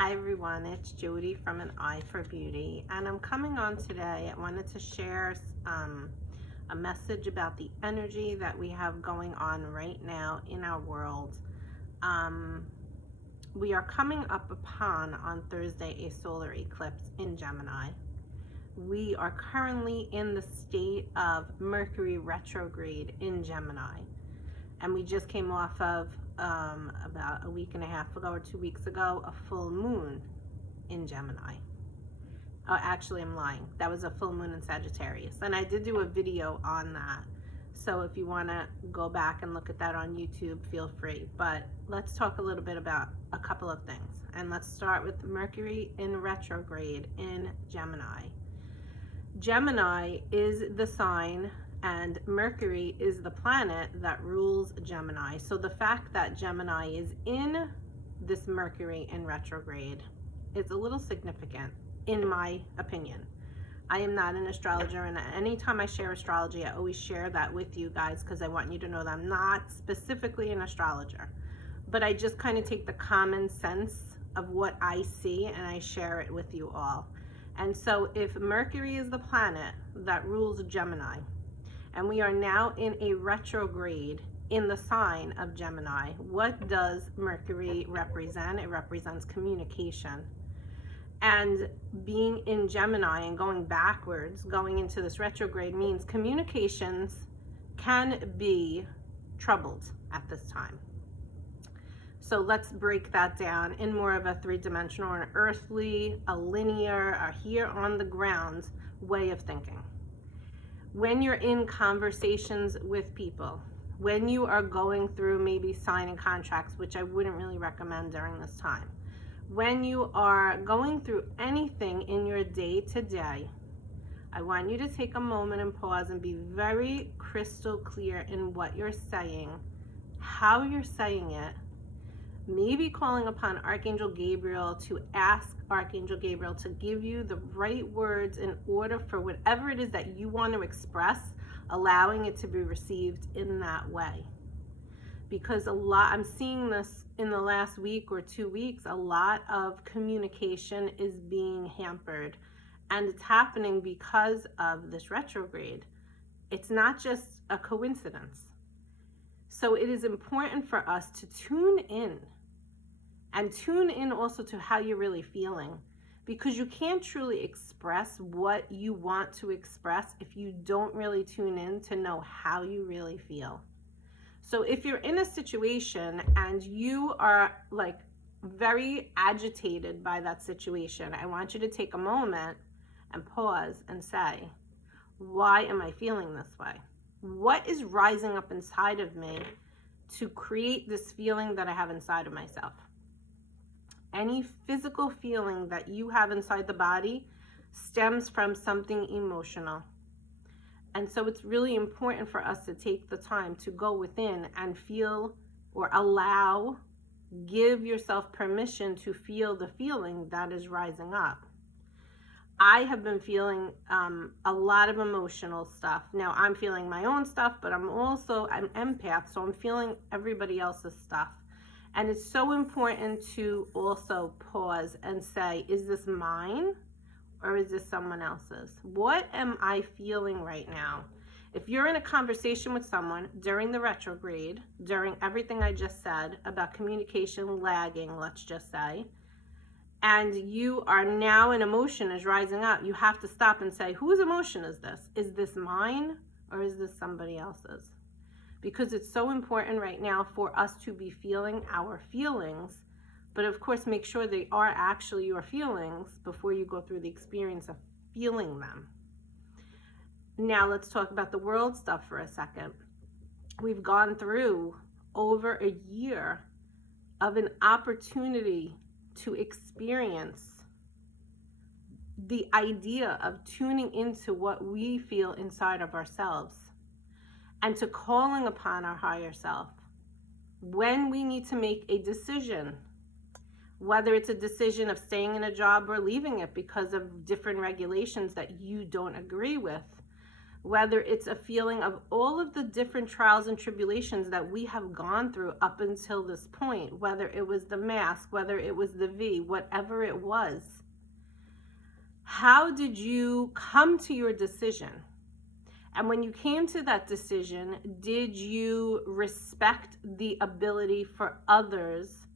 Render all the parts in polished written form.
Hi everyone, it's Jody from An Eye for Beauty, and I'm coming on today. I wanted to share a message about the energy that we have going on right now in our world. We are coming up upon on Thursday a solar eclipse in Gemini. We are currently in the state of Mercury retrograde in Gemini, and we just came off of about a week and a half ago or 2 weeks ago a full moon in Gemini. Actually, I'm lying. That was a full moon in Sagittarius. And I did do a video on that. So if you want to go back and look at that on YouTube, feel free. But let's talk a little bit about a couple of things. And let's start with Mercury in retrograde in Gemini. Gemini is the sign and Mercury is the planet that rules Gemini. So the fact that Gemini is in this Mercury in retrograde is a little significant, in my opinion. I am not an astrologer, and anytime I share astrology, I always share that with you guys because I want you to know that I'm not specifically an astrologer. But I just kind of take the common sense of what I see and I share it with you all. And so if Mercury is the planet that rules Gemini, and we are now in a retrograde in the sign of Gemini, what does Mercury represent? It represents communication. And being in Gemini and going backwards, going into this retrograde, means communications can be troubled at this time. So let's break that down in more of a three-dimensional, an earthly, a linear, a here on the ground way of thinking. When you're in conversations with people, when you are going through maybe signing contracts, which I wouldn't really recommend during this time, when you are going through anything in your day-to-day, I want you to take a moment and pause and be very crystal clear in what you're saying, how you're saying it, maybe calling upon Archangel Gabriel to ask Archangel Gabriel to give you the right words in order for whatever it is that you want to express, allowing it to be received in that way. Because I'm seeing this in the last week or 2 weeks, a lot of communication is being hampered, and it's happening because of this retrograde. It's not just a coincidence. So it is important for us to tune in, and tune in also to how you're really feeling, because you can't truly express what you want to express if you don't really tune in to know how you really feel. So if you're in a situation and you are like very agitated by that situation, I want you to take a moment and pause and say, why am I feeling this way? What is rising up inside of me to create this feeling that I have inside of myself? Any physical feeling that you have inside the body stems from something emotional. And so it's really important for us to take the time to go within and feel, or give yourself permission to feel the feeling that is rising up. I have been feeling a lot of emotional stuff. Now I'm feeling my own stuff, but I'm an empath, so I'm feeling everybody else's stuff. And it's so important to also pause and say, is this mine or is this someone else's? What am I feeling right now? If you're in a conversation with someone during the retrograde, during everything I just said about communication lagging, let's just say, and you are now, an emotion is rising up, you have to stop and say, whose emotion is this? Is this mine or is this somebody else's? Because it's so important right now for us to be feeling our feelings, but of course make sure they are actually your feelings before you go through the experience of feeling them. Now let's talk about the world stuff for a second. We've gone through over a year of an opportunity to experience the idea of tuning into what we feel inside of ourselves, and to calling upon our higher self when we need to make a decision, whether it's a decision of staying in a job or leaving it because of different regulations that you don't agree with. whether it's a feeling of all of the different trials and tribulations that we have gone through up until this point, whether it was the mask, whether it was the V, whatever it was. How did you come to your decision? And when you came to that decision, did you respect the ability for others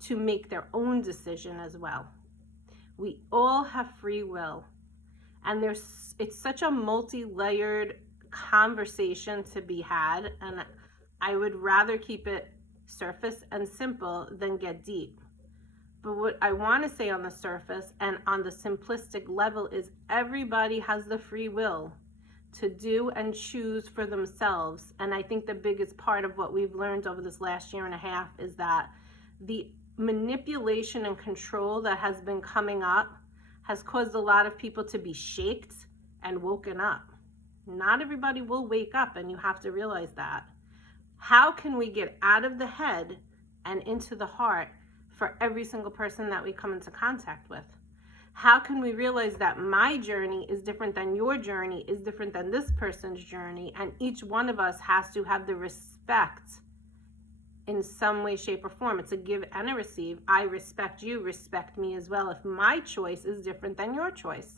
to make their own decision as well? We all have free will. And it's such a multi-layered conversation to be had. And I would rather keep it surface and simple than get deep. But what I want to say on the surface and on the simplistic level is everybody has the free will to do and choose for themselves. And I think the biggest part of what we've learned over this last year and a half is that the manipulation and control that has been coming up has caused a lot of people to be shaked and woken up. Not everybody will wake up, and you have to realize that. How can we get out of the head and into the heart for every single person that we come into contact with? How can we realize that my journey is different than your journey, is different than this person's journey, and each one of us has to have the respect in some way, shape, or form. It's a give and a receive. I respect you, respect me as well if my choice is different than your choice.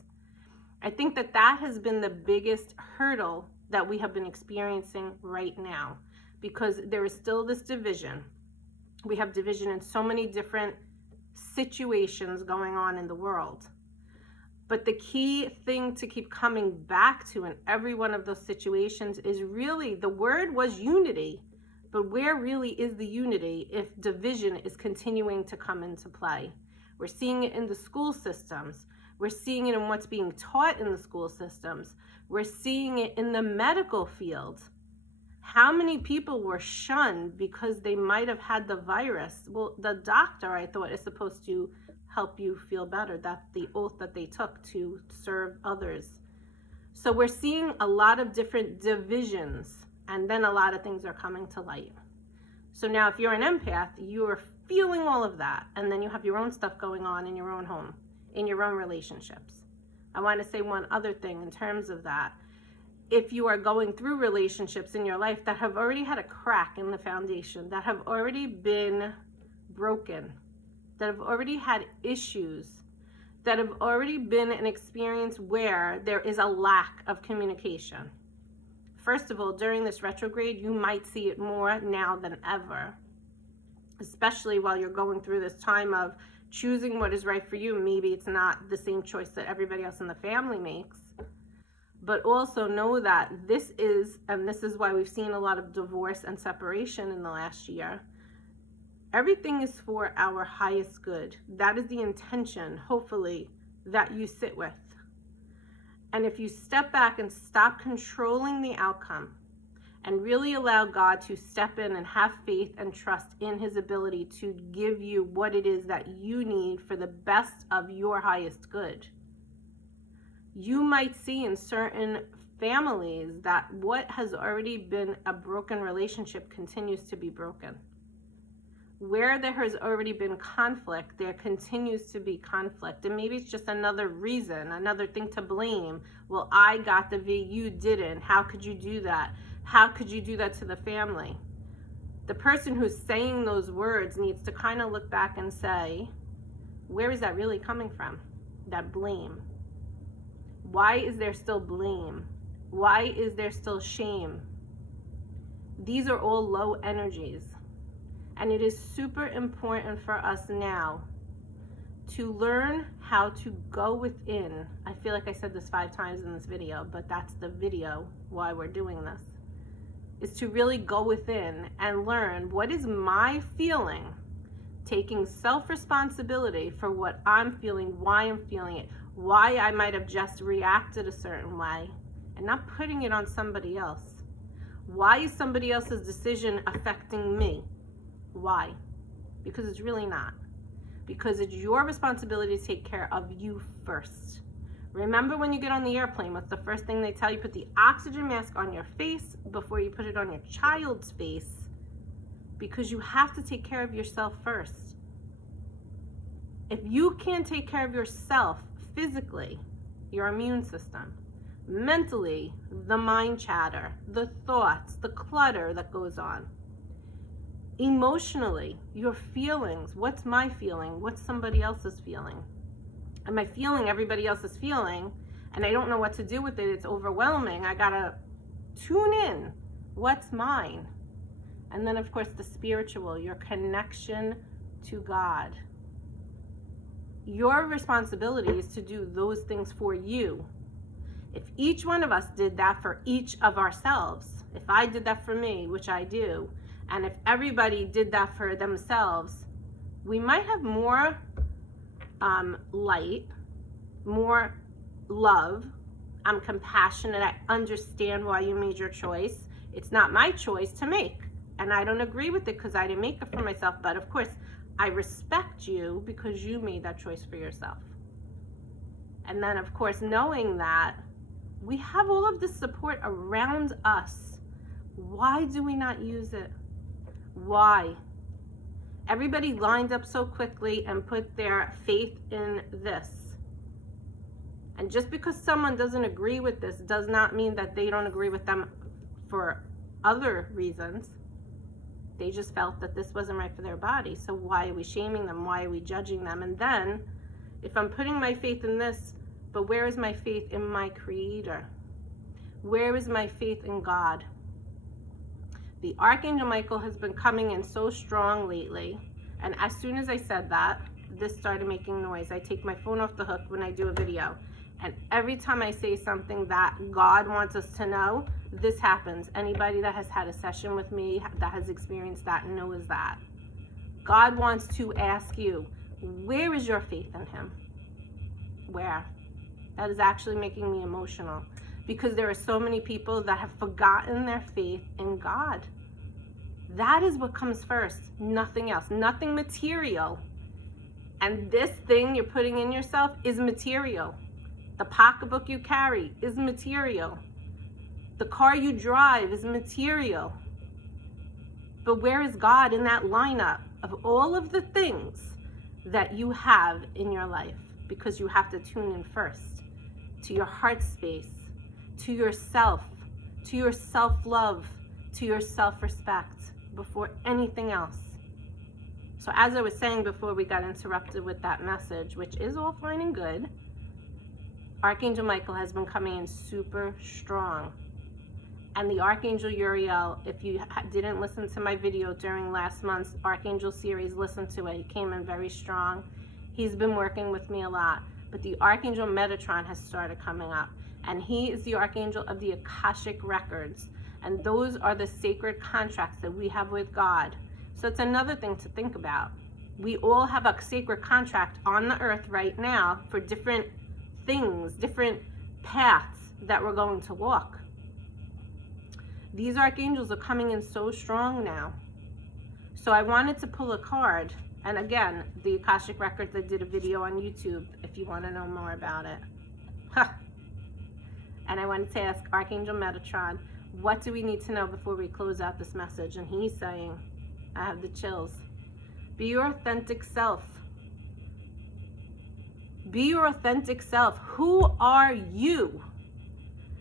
I think that has been the biggest hurdle that we have been experiencing right now, because there is still this division. We have division in so many different situations going on in the world. But the key thing to keep coming back to in every one of those situations is really, the word was unity. But where really is the unity if division is continuing to come into play? We're seeing it in the school systems. We're seeing it in what's being taught in the school systems. We're seeing it in the medical field. How many people were shunned because they might have had the virus? Well, the doctor, I thought, is supposed to help you feel better. That's the oath that they took to serve others. So we're seeing a lot of different divisions. And then a lot of things are coming to light. So now if you're an empath, you're feeling all of that. And then you have your own stuff going on in your own home, in your own relationships. I want to say one other thing in terms of that. If you are going through relationships in your life that have already had a crack in the foundation, that have already been broken, that have already had issues, that have already been an experience where there is a lack of communication. First of all, during this retrograde, you might see it more now than ever, especially while you're going through this time of choosing what is right for you. Maybe it's not the same choice that everybody else in the family makes, but also know that this is why we've seen a lot of divorce and separation in the last year. Everything is for our highest good. That is the intention, hopefully, that you sit with. And if you step back and stop controlling the outcome and really allow God to step in and have faith and trust in his ability to give you what it is that you need for the best of your highest good, you might see in certain families that what has already been a broken relationship continues to be broken. Where there has already been conflict, there continues to be conflict. And maybe it's just another reason, another thing to blame. Well, I got the V, you didn't. How could you do that? How could you do that to the family? The person who's saying those words needs to kind of look back and say, where is that really coming from? That blame. Why is there still blame? Why is there still shame? These are all low energies. And it is super important for us now to learn how to go within. I feel like I said this 5 times in this video, but that's the video why we're doing this. Is to really go within and learn, what is my feeling? Taking self-responsibility for what I'm feeling, why I'm feeling it, why I might have just reacted a certain way, and not putting it on somebody else. Why is somebody else's decision affecting me? Why? Because it's really not. Because it's your responsibility to take care of you first. Remember when you get on the airplane, what's the first thing they tell you? Put the oxygen mask on your face before you put it on your child's face, because you have to take care of yourself first. If you can't take care of yourself physically, your immune system, Mentally, the mind chatter, the thoughts, the clutter that goes on. Emotionally, your feelings. What's my feeling? What's somebody else's feeling? Am I feeling everybody else's feeling and I don't know what to do with it? It's overwhelming. I gotta tune in. What's mine? And then, of course, the spiritual, your connection to God. Your responsibility is to do those things for you. If each one of us did that for each of ourselves, if I did that for me, which I do, and if everybody did that for themselves, we might have more light, more love. I'm compassionate. I understand why you made your choice. It's not my choice to make. And I don't agree with it because I didn't make it for myself. But of course, I respect you because you made that choice for yourself. And then, of course, knowing that we have all of this support around us, why do we not use it? Why? Everybody lined up so quickly and put their faith in this. And just because someone doesn't agree with this does not mean that they don't agree with them for other reasons. They just felt that this wasn't right for their body. So why are we shaming them? Why are we judging them? And then, if I'm putting my faith in this, but where is my faith in my Creator? Where is my faith in God? The Archangel Michael has been coming in so strong lately. And as soon as I said that, this started making noise. I take my phone off the hook when I do a video. And every time I say something that God wants us to know, this happens. Anybody that has had a session with me that has experienced that knows that. God wants to ask you, where is your faith in Him? Where? That is actually making me emotional because there are so many people that have forgotten their faith in God. That is what comes first, nothing else, nothing material. And this thing you're putting in yourself is material. The pocketbook you carry is material. The car you drive is material. But where is God in that lineup of all of the things that you have in your life? Because you have to tune in first to your heart space, to yourself, to your self-love, to your self-respect before anything else. So as I was saying before we got interrupted with that message, which is all fine and good, Archangel Michael has been coming in super strong. And the Archangel Uriel, if you didn't listen to my video during last month's Archangel series, listen to it. He came in very strong. He's been working with me a lot. But the Archangel Metatron has started coming up. And he is the Archangel of the Akashic Records. And those are the sacred contracts that we have with God. So it's another thing to think about. We all have a sacred contract on the earth right now for different things, different paths that we're going to walk. These archangels are coming in so strong now. So I wanted to pull a card. And again, the Akashic Records, I did a video on YouTube if you want to know more about it. And I wanted to ask Archangel Metatron, what do we need to know before we close out this message? And he's saying, I have the chills. Be your authentic self. Be your authentic self. Who are you?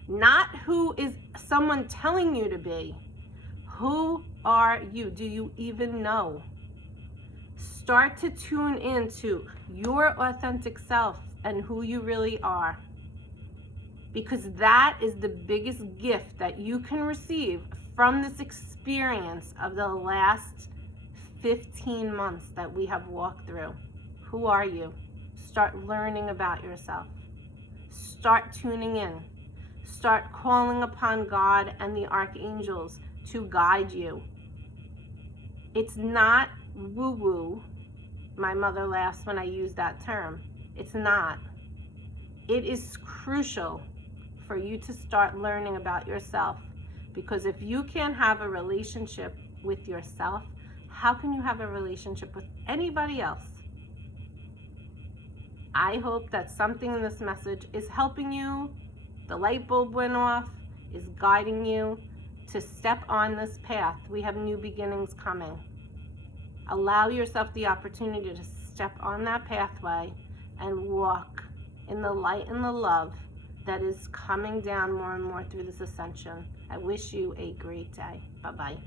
Not who is someone telling you to be. Who are you? Do you even know? Start to tune into your authentic self and who you really are. Because that is the biggest gift that you can receive from this experience of the last 15 months that we have walked through. Who are you? Start learning about yourself. Start tuning in. Start calling upon God and the archangels to guide you. It's not woo-woo. My mother laughs when I use that term. It's not. It is crucial for you to start learning about yourself. Because if you can't have a relationship with yourself, how can you have a relationship with anybody else? I hope that something in this message is helping you. The light bulb went off, is guiding you to step on this path. We have new beginnings coming. Allow yourself the opportunity to step on that pathway and walk in the light and the love that is coming down more and more through this ascension. I wish you a great day. Bye-bye.